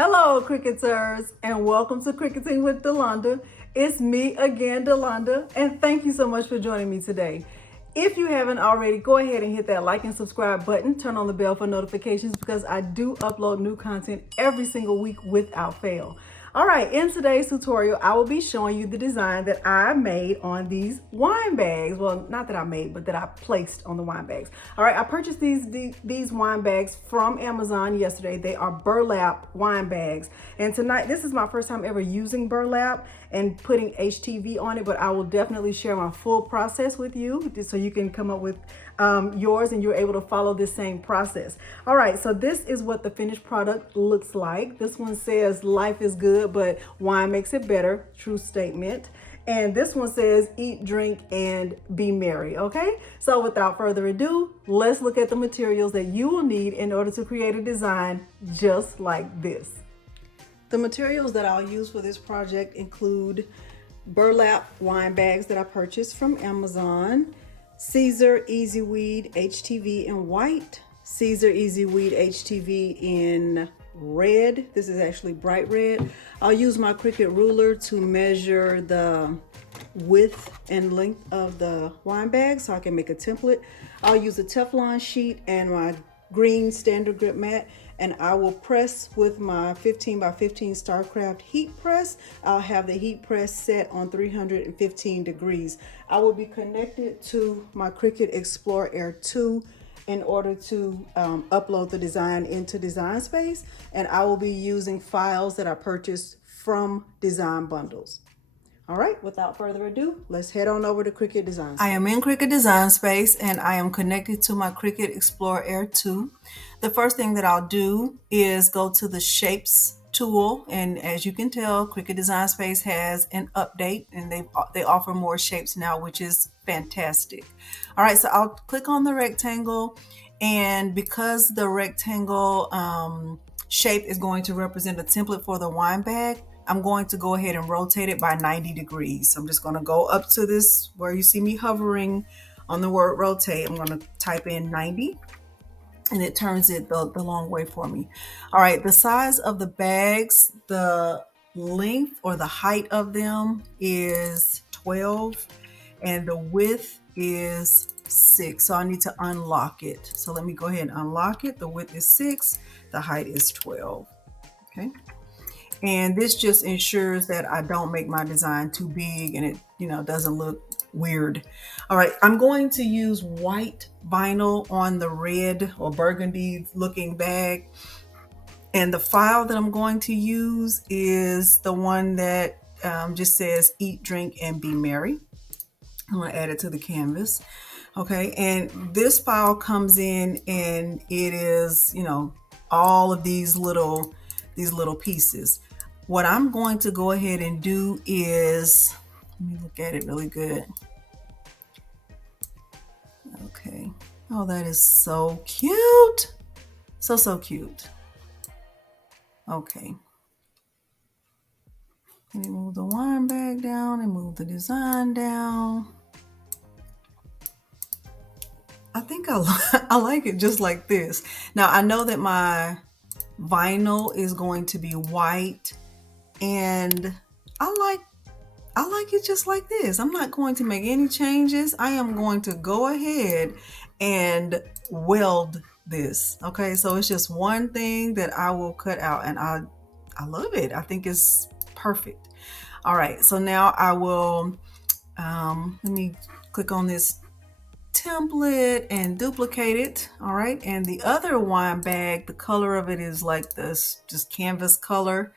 Hello, Cricuters, and welcome to Cricketing with Delonda. It's me again, Delonda, and thank you so much for joining me today. If you haven't already, go ahead and hit that like and subscribe button. Turn on the bell for notifications because I do upload new content every single week without fail. All right, in today's tutorial, I will be showing you the design that I made on these wine bags. Well, not that I made, but that I placed on the wine bags. All right, I purchased these wine bags from Amazon yesterday. They are burlap wine bags. And tonight, this is my first time ever using burlap and putting HTV on it, but I will definitely share my full process with you so you can come up with yours and you're able to follow this same process. All right, so this is what the finished product looks like. This one says life is good, but wine makes it better. True statement. And this one says eat, drink, and be merry. Okay, so without further ado, let's look at the materials that you will need in order to create a design just like this. The materials that I'll use for this project include burlap wine bags that I purchased from Amazon, Siser EasyWeed HTV in white, Siser EasyWeed HTV in red. This is actually bright red. I'll use my Cricut ruler to measure the width and length of the wine bag so I can make a template. I'll use a Teflon sheet and my green standard grip mat, and I will press with my 15 by 15 STARCRAFT heat press. I'll have the heat press set on 315 degrees. I will be connected to my Cricut Explore Air 2 in order to upload the design into Design Space, and I will be using files that I purchased from design bundles. All right, without further ado, let's head on over to Cricut Design Space. I am in Cricut Design Space and I am connected to my Cricut Explore Air 2. The first thing that I'll do is go to the Shapes tool, and as you can tell, Cricut Design Space has an update and they offer more shapes now, which is fantastic. All right, so I'll click on the rectangle, and because the rectangle shape is going to represent a template for the wine bag, I'm going to go ahead and rotate it by 90 degrees. So I'm just going to go up to this where you see me hovering on the word rotate. I'm going to type in 90 and it turns it the long way for me. All right, the size of the bags, the length or the height of them is 12 and the width is 6. So I need to unlock it. So let me go ahead and unlock it. The width is 6, the height is 12. Okay. And this just ensures that I don't make my design too big and it, doesn't look weird. All right, I'm going to use white vinyl on the red or burgundy looking bag. And the file that I'm going to use is the one that just says eat, drink, and be merry. I'm going to add it to the canvas. Okay, and this file comes in and it is, all of these little pieces. What I'm going to go ahead and do is, let me look at it really good. Okay. Oh, that is so cute. So cute. Okay. Let me move the wine bag down and move the design down. I think I like it just like this. Now I know that my vinyl is going to be white, and I like it just like this. I'm not going to make any changes. I am going to go ahead and weld this. Okay, so it's just one thing that I will cut out, and I love it. I think it's perfect. All right, so now I will let me click on this template and duplicate it. All right, and the other wine bag, the color of it is like this, just canvas color.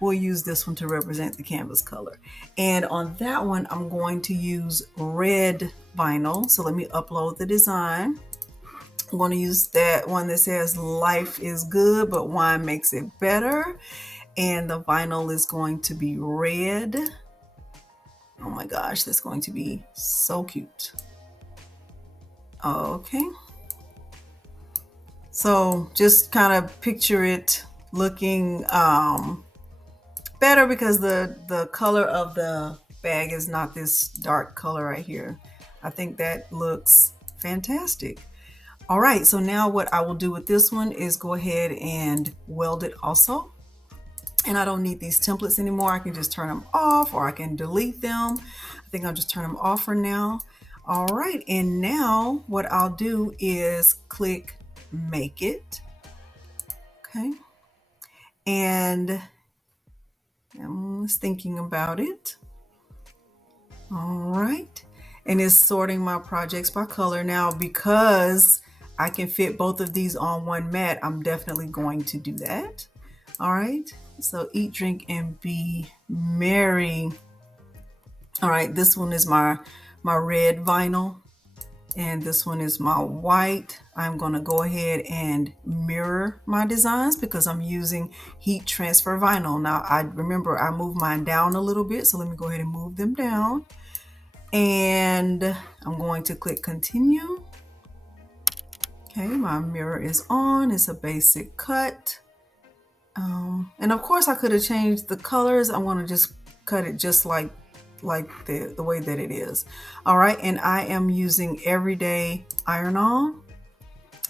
We'll use this one to represent the canvas color. And on that one, I'm going to use red vinyl. So let me upload the design. I'm going to use that one that says life is good, but wine makes it better. And the vinyl is going to be red. Oh my gosh, that's going to be so cute. Okay. So just kind of picture it looking better because the color of the bag is not this dark color right here. I think that looks fantastic. All right, so now what I will do with this one is go ahead and weld it also. and I don't need these templates anymore. I can just turn them off, or I can delete them. I think I'll just turn them off for now. All right, and now what I'll do is click Make It. Okay, and I'm just thinking about it. All right, and it's sorting my projects by color now. Because I can fit both of these on one mat, I'm definitely going to do that. All right, so eat, drink, and be merry. All right, this one is my red vinyl, and this one is my white. I'm going to go ahead and mirror my designs because I'm using heat transfer vinyl. Now, I remember I moved mine down a little bit, so let me go ahead and move them down. And I'm going to click continue. Okay, my mirror is on. It's a basic cut. And of course I could have changed the colors. I want to just cut it just like the way that it is. All right, and I am using everyday iron-on.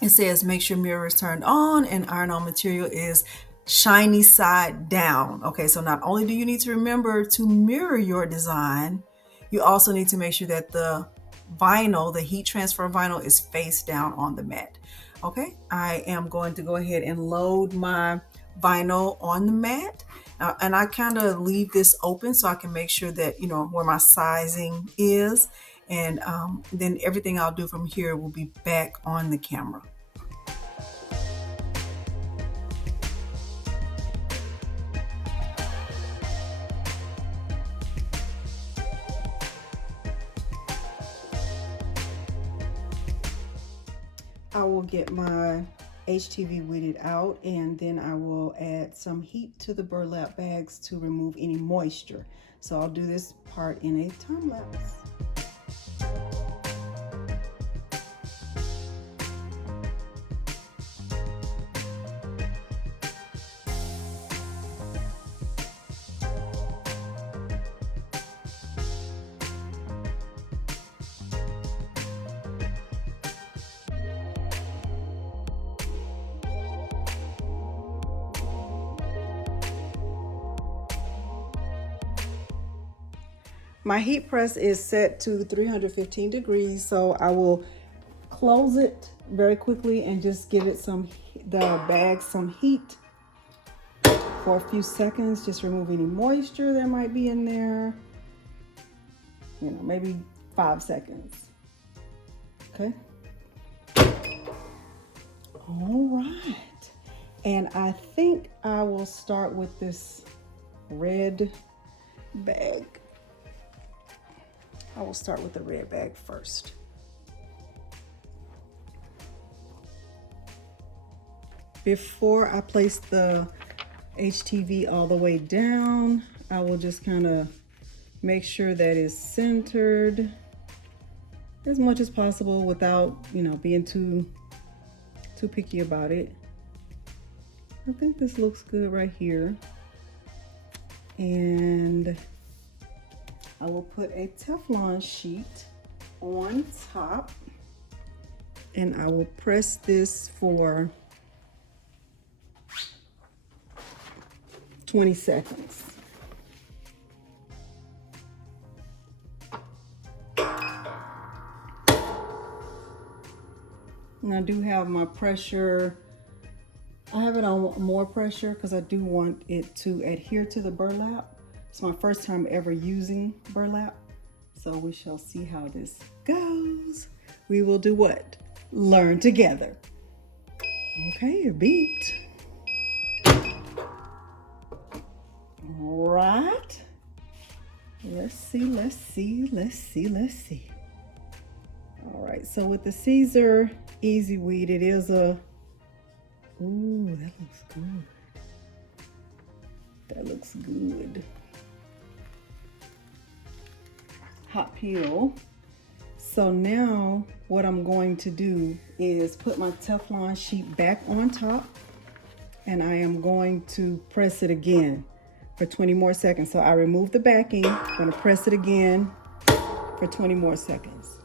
It says make sure mirror is turned on and iron-on material is shiny side down. Okay, so not only do you need to remember to mirror your design, you also need to make sure that the vinyl, the heat transfer vinyl, is face down on the mat. Okay, I am going to go ahead and load my vinyl on the mat. And I kind of leave this open so I can make sure that, you know, where my sizing is. And then everything I'll do from here will be back on the camera. I will get my HTV weeded out, and then I will add some heat to the burlap bags to remove any moisture. So I'll do this part in a time lapse. My heat press is set to 315 degrees, so I will close it very quickly and just give it the bag some heat for a few seconds. Just remove any moisture that might be in there. You know, maybe 5 seconds. Okay. All right. And I think I will start with this red bag. I will start with the red bag first. Before I place the HTV all the way down, I will just kind of make sure that it's centered as much as possible without, you know, being too picky about it. I think this looks good right here. And I will put a Teflon sheet on top, and I will press this for 20 seconds. And I do have my pressure. I have it on more pressure because I do want it to adhere to the burlap. It's my first time ever using burlap, so we shall see how this goes. We will do what? Learn together. Okay, it beeped. All right. Let's see. All right, so with the Siser EasyWeed, it is a, ooh, that looks good. That looks good. Hot peel. So now what I'm going to do is put my Teflon sheet back on top, and I am going to press it again for 20 more seconds. So I remove the backing, I'm going to press it again for 20 more seconds.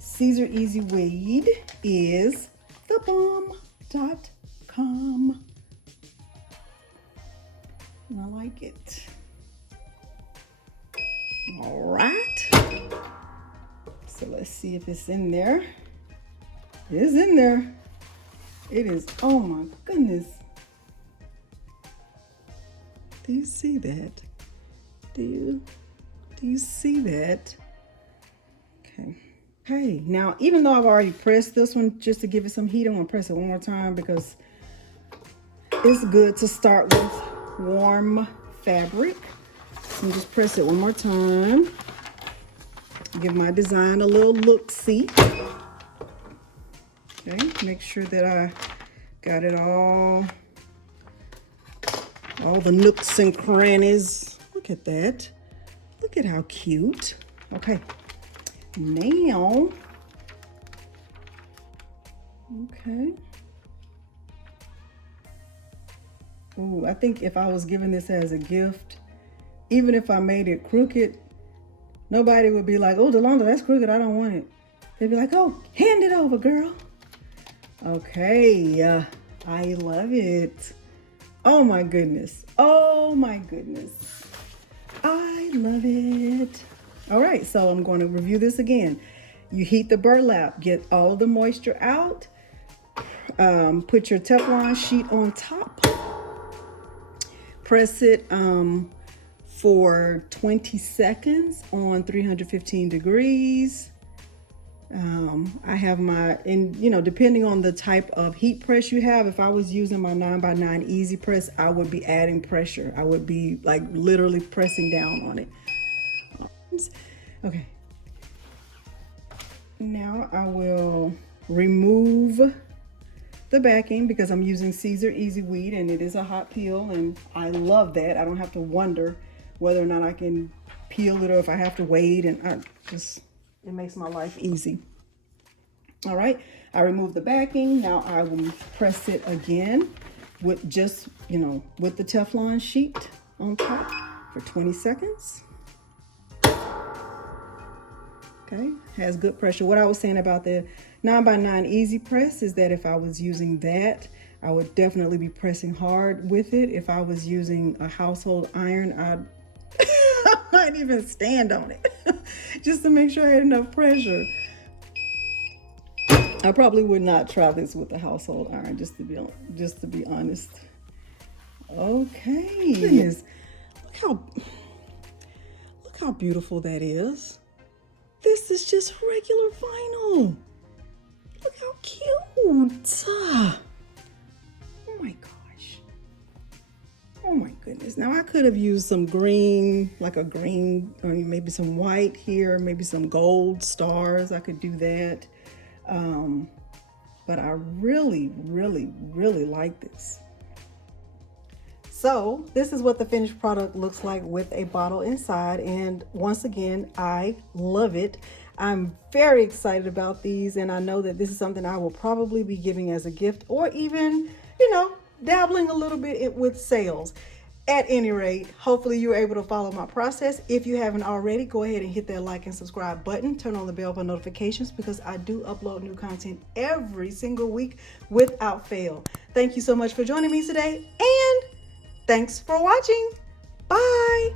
Siser EasyWeed is the burlapwine.com. I like it. All right. So let's see if it's in there. It is in there. It is. Oh my goodness. Do you see that? Do you see that? Okay. Okay, now even though I've already pressed this one just to give it some heat, I'm gonna press it one more time because it's good to start with warm fabric. And just press it one more time. Give my design a little look-see. Okay, make sure that I got it all the nooks and crannies. Look at that. Look at how cute. Okay, now, okay. Ooh, I think if I was giving this as a gift, even if I made it crooked, nobody would be like, oh, DeLonda, that's crooked, I don't want it. They'd be like, oh, hand it over, girl. Okay, I love it. Oh my goodness. Oh my goodness. I love it. All right, so I'm going to review this again. You heat the burlap, get all the moisture out, put your Teflon sheet on top, press it for 20 seconds on 315 degrees. I have my, and you know, depending on the type of heat press you have, if I was using my 9x9 Easy Press, I would be adding pressure. I would be like literally pressing down on it. Okay. Now I will remove the backing because I'm using Siser EasyWeed and it is a hot peel and I love that. I don't have to wonder whether or not I can peel it or if I have to wait, and it makes my life easy. All right, I removed the backing. Now I will press it again with just, you know, with the Teflon sheet on top for 20 seconds. Okay, has good pressure. What I was saying about the 9x9 Easy Press is that if I was using that, I would definitely be pressing hard with it. If I was using a household iron, I might even stand on it just to make sure I had enough pressure. I probably would not try this with a household iron, just to be honest. Okay, goodness, look how beautiful that is. This is just regular vinyl. Look how cute. Oh my gosh. Oh my goodness. Now I could have used some green, like a green, or maybe some white here, maybe some gold stars. I could do that. But I really, really, really like this. So this is what the finished product looks like with a bottle inside. And once again, I love it. I'm very excited about these. And I know that this is something I will probably be giving as a gift or even, you know, dabbling a little bit with sales. At any rate, hopefully you're able to follow my process. If you haven't already, go ahead and hit that like and subscribe button. Turn on the bell for notifications because I do upload new content every single week without fail. Thank you so much for joining me today, and thanks for watching. Bye.